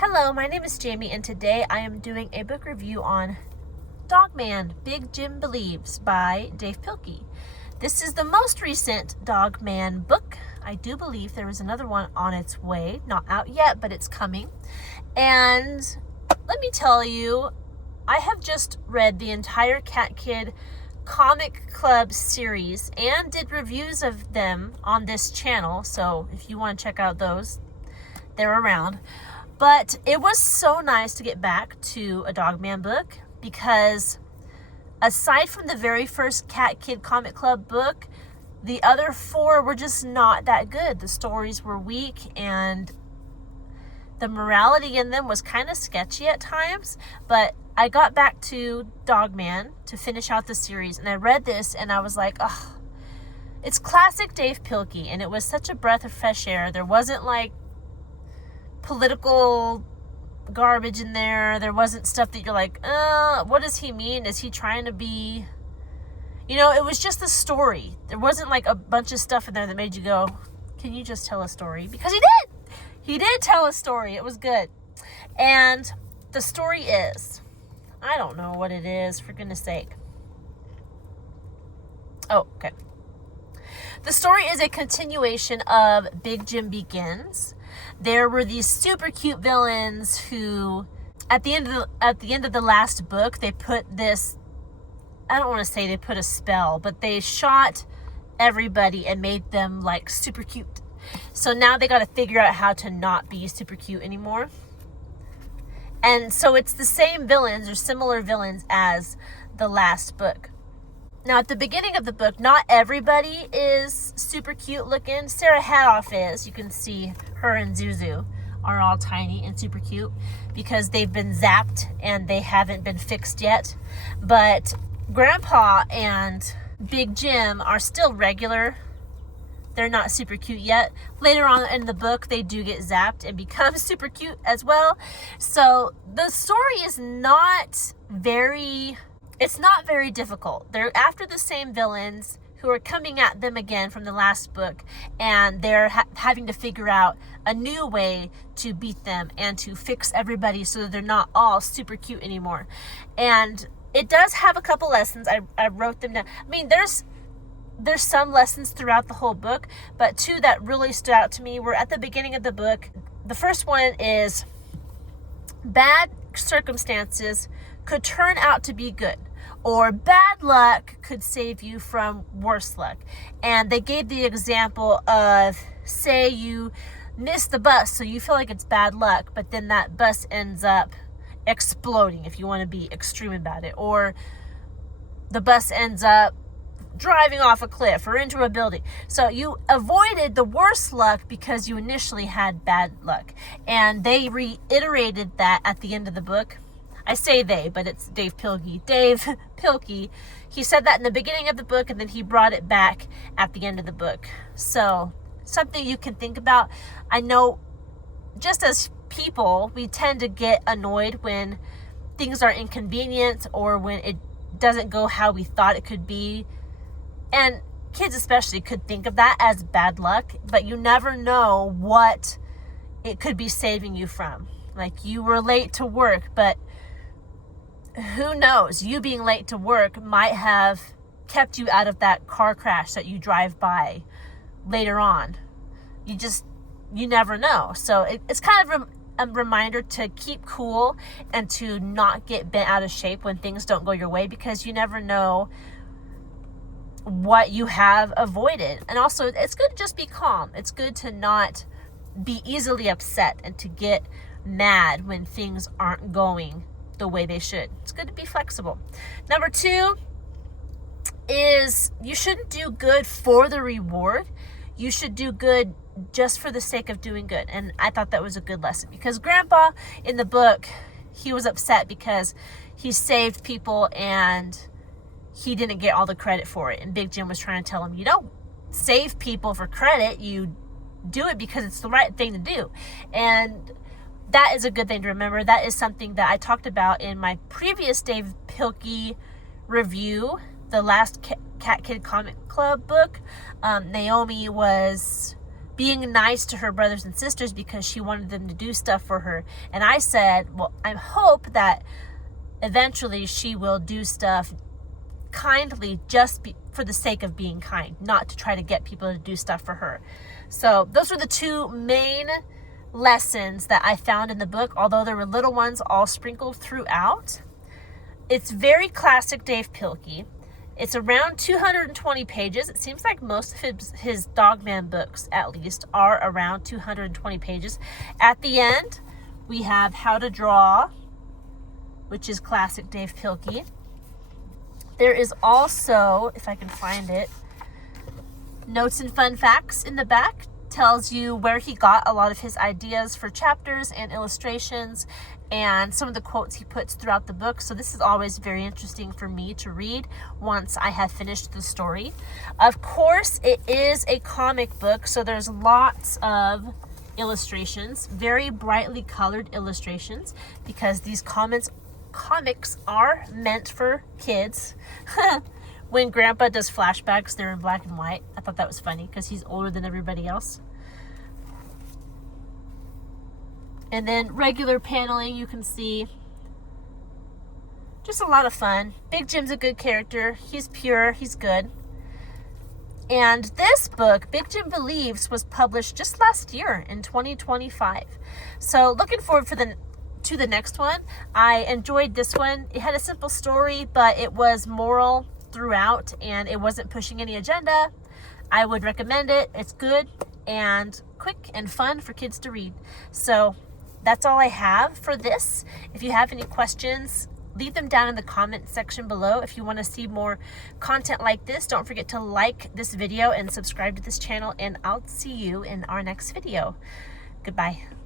Hello, my name is Jamie, and today I am doing a book review on Dogman, Big Jim Believes by Dave Pilkey. This is the most recent Dogman book. I do believe there is another one on its way, not out yet, but it's coming. And let me tell you, I have just read the entire Cat Kid Comic Club series and did reviews of them on this channel, so if you want to check out those, they're around. But it was so nice to get back to a Dogman book because aside from the very first Cat Kid Comic Club book, the other four were just not that good. The stories were weak and the morality in them was kind of sketchy at times. But I got back to Dogman to finish out the series, and I read this and I was like, oh, it's classic Dave Pilkey, and it was such a breath of fresh air. There wasn't like political garbage in there. There wasn't stuff that you're like, what does he mean? Is he trying to be, it was just the story. There wasn't like a bunch of stuff in there that made you go, can you just tell a story? Because he did tell a story. It was good. And the story is, I don't know what it is, for goodness sake. Oh, okay. The story is a continuation of Big Jim Begins. There were these super cute villains who, at the end of the last book, they put this, I don't want to say they put a spell, but they shot everybody and made them like super cute. So now they got to figure out how to not be super cute anymore. And so it's the same villains or similar villains as the last book. Now, at the beginning of the book, not everybody is super cute looking. Sarah Hadoff is. You can see her and Zuzu are all tiny and super cute because they've been zapped and they haven't been fixed yet. But Grandpa and Big Jim are still regular. They're not super cute yet. Later on in the book, they do get zapped and become super cute as well. So the story is not very... It's not very difficult. They're after the same villains who are coming at them again from the last book, and they're having to figure out a new way to beat them and to fix everybody so that they're not all super cute anymore. And it does have a couple lessons. I wrote them down. I mean, there's some lessons throughout the whole book, but two that really stood out to me were at the beginning of the book. The first one is bad circumstances could turn out to be good, or bad luck could save you from worse luck. And they gave the example of, say you miss the bus, so you feel like it's bad luck, but then that bus ends up exploding, if you want to be extreme about it, or the bus ends up driving off a cliff or into a building. So you avoided the worst luck because you initially had bad luck. And they reiterated that at the end of the book. I say they, but it's Dave Pilkey. Dave Pilkey, he said that in the beginning of the book, and then he brought it back at the end of the book. So something you can think about. I know just as people, we tend to get annoyed when things are inconvenient or when it doesn't go how we thought it could be. And kids especially could think of that as bad luck, but you never know what it could be saving you from. Like, you were late to work, but who knows? You being late to work might have kept you out of that car crash that you drive by later on. You never know. So it's kind of a reminder to keep cool and to not get bent out of shape when things don't go your way, because you never know what you have avoided. And also, it's good to just be calm. It's good to not be easily upset and to get mad when things aren't going the way they should. It's good to be flexible. Number two is you shouldn't do good for the reward. You should do good just for the sake of doing good. And I thought that was a good lesson, because Grandpa in the book, he was upset because he saved people and he didn't get all the credit for it. And Big Jim was trying to tell him, you don't save people for credit. You do it because it's the right thing to do. And that is a good thing to remember. That is something that I talked about in my previous Dave Pilkey review, the last Cat Kid Comic Club book. Naomi was being nice to her brothers and sisters because she wanted them to do stuff for her. And I said, well, I hope that eventually she will do stuff kindly for the sake of being kind, not to try to get people to do stuff for her. So those were the two main lessons that I found in the book, although there were little ones all sprinkled throughout. It's very classic Dave Pilkey. It's around 220 pages. It seems like most of his Dogman books, at least, are around 220 pages. At the end, we have How to Draw, which is classic Dave Pilkey. There is also, if I can find it, Notes and Fun Facts in the back. Tells you where he got a lot of his ideas for chapters and illustrations and some of the quotes he puts throughout the book. So this is always very interesting for me to read once I have finished the story. Of course, it is a comic book, so there's lots of illustrations, very brightly colored illustrations, because these comics are meant for kids. When Grandpa does flashbacks, they're in black and white. I thought that was funny because he's older than everybody else. And then regular paneling, you can see. Just a lot of fun. Big Jim's a good character. He's pure. He's good. And this book, Big Jim Believes, was published just last year in 2025. So looking forward to the next one. I enjoyed this one. It had a simple story, but it was moral throughout and it wasn't pushing any agenda. I would recommend it. It's good and quick and fun for kids to read. So that's all I have for this. If you have any questions, leave them down in the comment section below. If you want to see more content like this, don't forget to like this video and subscribe to this channel, and I'll see you in our next video. Goodbye.